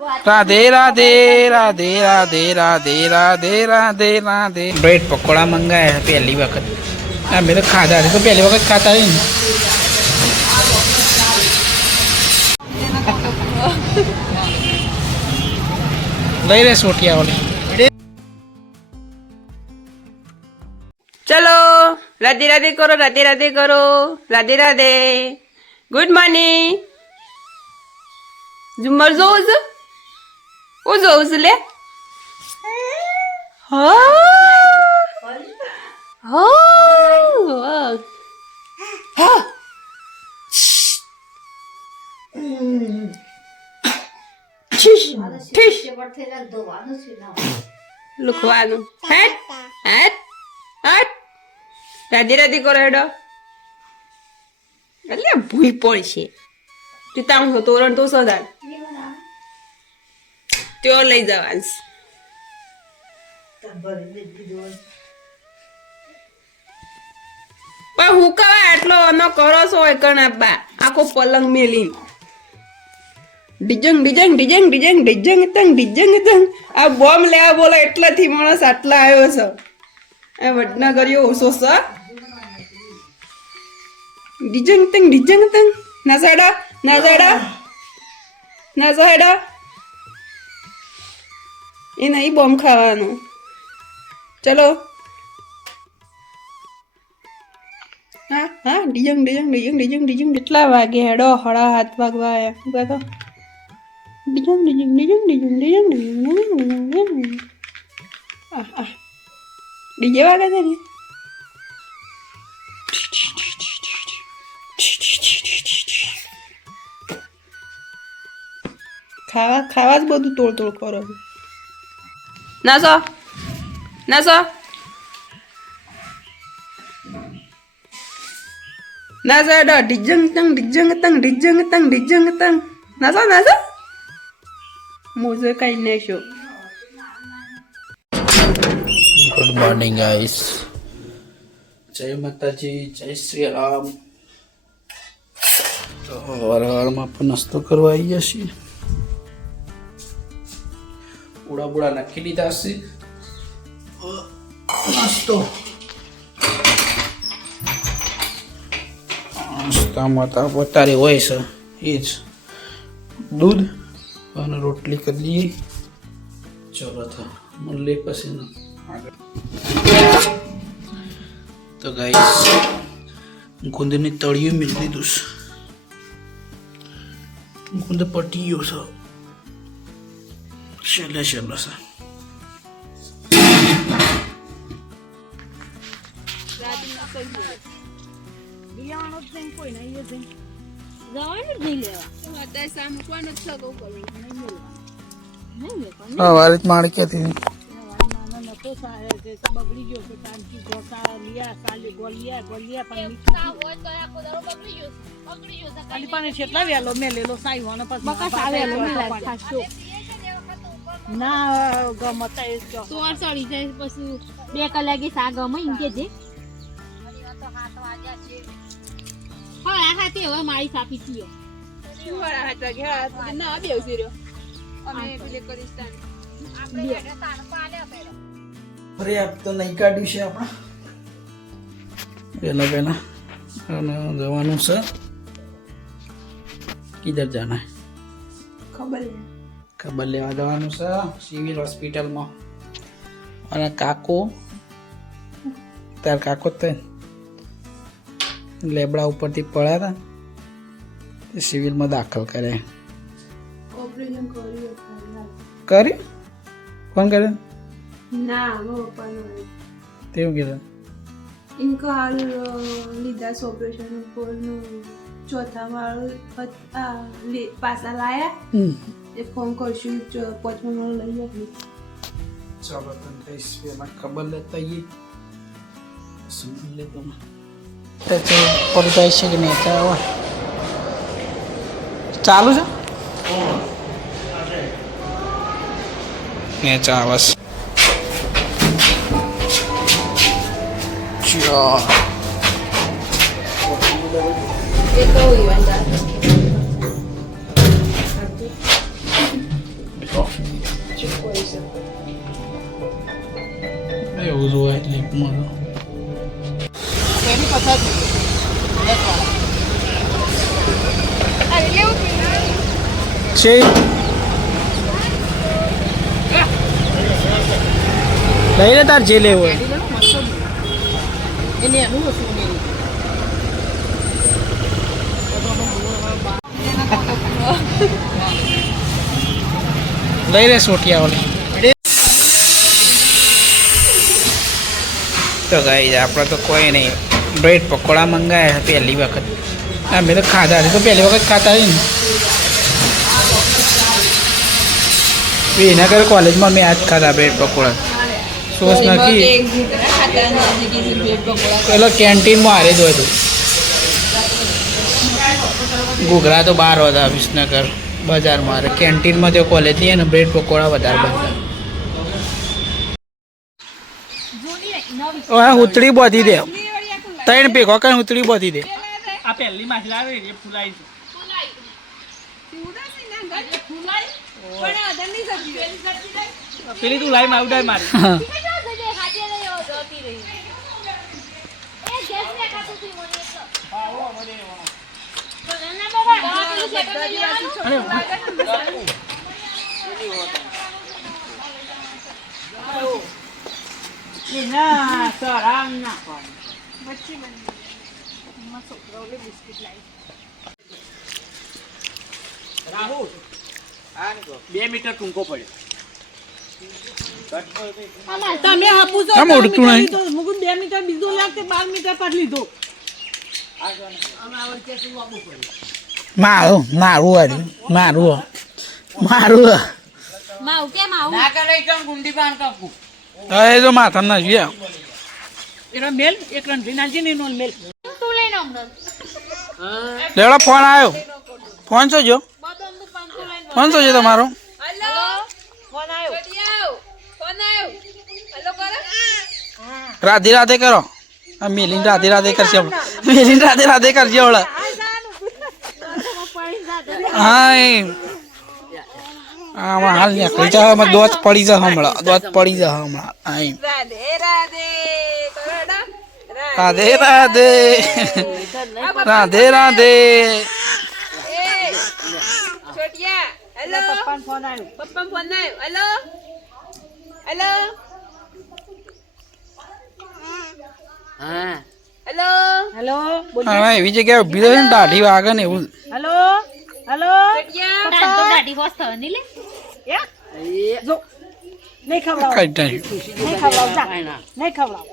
Radhe Radhe Radhe Radhe Radhe Radhe Radhe Radhe bread pakoda મંગાયા પહેલી વખત અમે તો ખાધા તો પહેલી વખત ખાતા હોય ને લઈ રે સોટિયા ઓલી ચલો રાધે રાધે કરો રાધે રાધે કરો રાધે રાધે ગુડ મોર્નિંગ ઝુમર જોઉં છું હું જોઉં છું લે લુખવાનું હેટ હેટ હેટ રાધે રાધે કરો હેડો એટલે ભૂલ પડશે તીતાંગ તોરણ તો સદાન त्यो લઈ જવાનું પણ હું કવા આટલો અનો કરો છો કણા બા આખો પલંગ મેલી ડિજંગ ડિજંગ ડિજંગ ડિજંગ ડિજંગ તંગ ડિજંગ તંગ આ બોમ્બ લેવા બોલો એટલાથી માણસ આટલા આવ્યો છે આ વડનગરીઓ ઓછો છે ડિજંગ તંગ ના સાડા ના સાડા એ નહીં બોમ્બ ખાવાનું ચલો હા હા ડિજંગ ડિજંગ ડિજંગ ડિજંગ ડિજંગ કેટલા વાગે હેડો 7:30 વાગવા આવ્યા તો ડિજંગ ડિજંગ ડિજંગ ડિજંગ ડિજંગ ડિજંગ ડીજે વાગે છે ને ખાવા જ બધું તોડ કરો નાસો નાસો નાસો હેડો ડિજંગ તંગ ડિજંગ તંગ ડિજંગ તંગ ડિજંગ તંગ નાસો નાસો મોજે કઈ નાખ્યો ગુડ મોર્નિંગ ગાઈસ જય માતાજી જય શ્રી રામ તો વારવારમાં પણ નાસ્તો કરવા આવી જશે ઉડા બુડા નાખી દીધા છે નાસ્તો નાસ્તામાં તો વધારે હોય છે એ જ દૂધ અને રોટલી કરી દઈએ ચલો તો મળે પછી આગળ તો ગાઈસ ગુંદની તળિયું મેળ દીધું છે ગુંદ પટી ગયો છે છેલ્લે છેલ્લો છે વારિત માણ ક્યાંથી બગડી ગયો તો તાંકી ગોટા લિયા સાલી ગોલિયા પણ ખાલી પાણી છેટલા વેલો મેલેલો સાઈવાનો પછી બકા સાવેલો મેલા ખાશો ના ગમતા એ તો સોર સડી જાય પછી 2 કલાકે સા ગમે ઇન કે જે હા આ હાથે હવે મારી સાપી થયો શું વાળા હતા ઘેરા ના બેસી રહ્યો અમે પેલે કરીસ્તાન આપણે બેઠા તાણ પાલે પેલો અરે આપ તો નહીં કાઢ્યું છે આપણે પહેલા અને જવાનું છે કિધર જાના ખબર લેવા જવાનું છે સિવિલ હોસ્પિટલમાં અને કાકો તાર કાકો તો લેબડા ઉપરથી પડ્યા હતા તે સિવિલમાં દાખલ કર્યા ઓપરેશન કર્યું કોણ કર્યું ના वो अपन તેવું કીધું इनका हाल लीधा ऑपरेशन ऊपर चौथा माળ પાસા લાયા એ ફોન કરશું 5 માળ લઈ આપી ચાલો તને કહીશ એમાં ખબર લેતા આવીએ શું લે તમે તો પડી જાય છે કે નહીં ચાલુ છે ને ચાવસ એવું જોવાય ક્લિપમાં તો છે લઈ લે તાર જે લેવું હોય લઈ લે સોટિયા વાળી તો ગાઈ આપણે તો કોઈ નહીં બ્રેડ પકોડા મંગાયા પહેલી વખત અમે તો ખાધા તો પહેલી વખત ખાતા હોય ને વિનગર કોલેજમાં મેં આજ ખાધા બ્રેડ પકોડા સોસ નાખી પેલો કેન્ટીનમાં હારે જ હતું ઘૂઘરા તો બહાર હતા વિસનગર બજારમાં હારે કેન્ટીનમાં તો કોલેજની ને બ્રેડ પકોડા વધારે બનતા ઉતળી બાંધી દે ત્રણ ભેગો કઈ ઉતળી બાંધી દે આ પહેલી માછલી આવે એ ફૂલાઈ પેલી તું લાઈ માવડાય મારી રાહુલ 2 મીટર ટૂંકો પડ્યો તમે હાપુસો આમ ઉડતું નહીં મુકું 2 મીટર બીજો લાગતે 12 મીટર પર લીધો મારું મારું મારું મારું માઉ કેમ આવું ના કરે એકદમ ગુંડી પાન કાપું એ જો માથા ના ગયા એનો મેલ એક રન વિનાજી ને નો મેલ તું લઈને આમ લેવડો ફોન આવ્યો ફોન છો જો ફોન છો જો તમારો હેલો ફોન આવ્યો રાધે રાધે કરો આ મેલીન રાધે રાધે કરશે મેલીન રાધે રાધે કરશે ઓળા હા આમાં હાલ નીકળી જાય આમાં દોત પડી જાય હમણાં દોત પડી જાય હમણાં આઈ રાધે રાધે રાધે રાધે હેલો પપ્પાનો ફોન આવ્યો હેલો હા હેલો હા એવી જગ્યાએ ઉભી રહે ને દાઢી વાગે ને એવું હેલો હેલો પપ્પા તો દાઢી હોસ થવાની લે જો નહીં ખવડાવ કઈ નહીં નહીં ખવડાવ જા નહીં ખવડાવ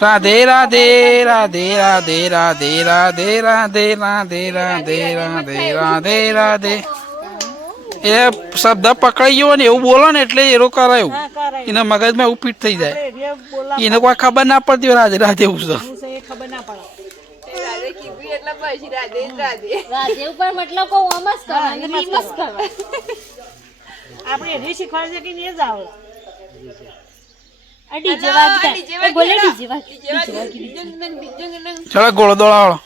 રાધે રાધે રાધે રાધે રાધે રાધે રાધે રાધે રાધે રાધે રાધે રાધે એ શબ્દ પકડાઈ ગયો ને એવું બોલો ને એટલે એરો કરાયું એના મગજમાં એવું ફીટ થઈ જાય એને કોઈ ખબર ના પડતી હોય રાધે રાધે એવું છે ખબર ના પડે રાજે ઉપર મતલબ કો ઓમસ કરવાની મસ્ત કરવા આપણે એ શીખવાડે છે કે નહીં જ આવડે આ ડીજે વાગતા એ બોલે ડીજે વાગ ચલો ગોળો દોડાવો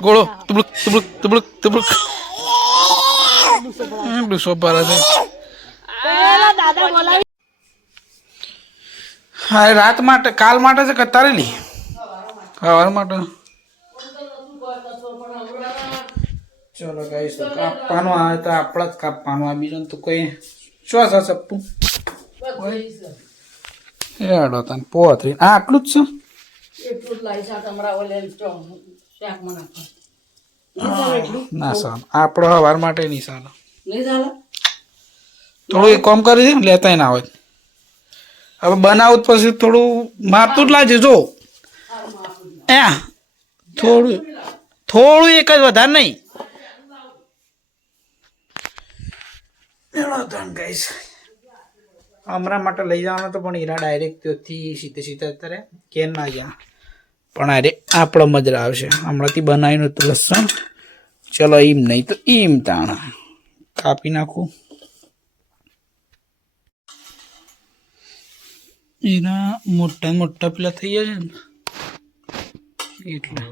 ગોળો તુબલુક તુબલુક તુબલુક તુબલુક ડૂસો ભરે છે પેલા દાદા બોલાવી હા રાત માટે કાલ માટે છે કતારેલી સવાર માટે ચલો ગાઈસ તો કાપવાનું આવે તો આપણા જ કાપવાનું આ બીજું તો કોઈ શું છે સપ્પુ હેડો તને પોતરી આ આટલું જ છે એટલું જ લાઈ શાક અમારા ઓલે શાક માં ના સાલ આપણો સવાર માટે નહીં સાલ નહીં ચાલે થોડું એક કામ કરી દે લેતા ના હોય હવે બનાવું પછી થોડું માપતું જ લાવજો જો થોડું થોડું એક જ વધારે નહીં હમણાં માટે લઈ જવાનો તો પણ હીરા ડાયરેક્ટ ત્યાંથી સીધે સીધા અત્યારે કેમ ના ગયા પણ અરે આપણો મજરા આવશે હમણાંથી બનાવીને તો લસણ ચલો એમ નહીં તો એમ તાણ કાપી નાખું એના મોટા મોટા પેલા થઈ જાય ને એટલે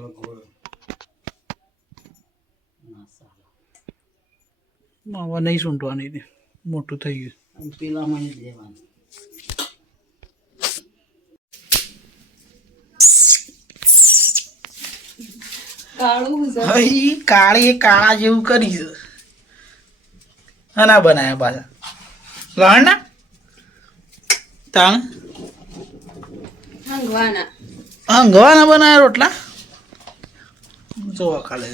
માવા નહીં સૂંટવાની મોટું થઈ ગયું પેલામાં જ લેવાનું. કાળું છે હઈ કાળી કાળા જેવું કરી છે ના બનાયા પાછા લહણ ના તાણ હંગવાના હંગવાના બનાયા રોટલા જોવા ખાલે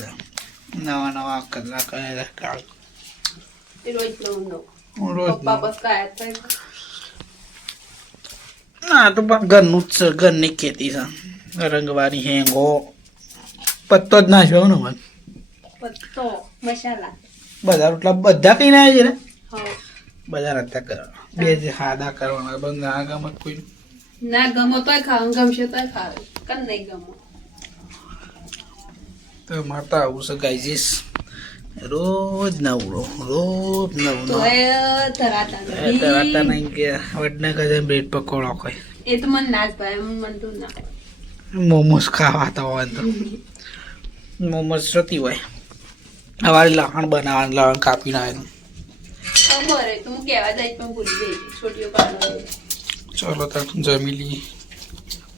નવા નવા કલર કરેલા કાળ એ રોજ લઉં રોજ પપ્પા બસ કાયા થાય ના તો પણ ઘરનું જ છે ઘરની ખેતી છે રંગવારી હેંગો પત્તો જ નાખ્યો ને મને પત્તો મસાલા બધા રોટલા બધા કઈ ના છે ને હા બધા નતા કરવાના બે જે સાદા કરવાના બંધ ના ગમત કોઈ ના ગમો તોય ખાવ ગમશે તોય ખાવ કન નહીં ગમો તો મારતા આવું છે ગાઈજીસ રોજ નવડો રોજ નવડો તોય ધરાતા નથી. તરાતા નહીં કે વડનગર બ્રેડ પકોડો કોઈ એ તો મને ના જ ભાઈ મને તો ના મોમોસ ખાવાતા હોય તો મોમોસ જતી હોય અમારે લહણ બનાવવાનું લહણ કાપીને આવે ખબર હે તો હું કહેવા જાય પણ ભૂલી ગઈ છોટીઓ પાડો ચલો તો જમી લઈએ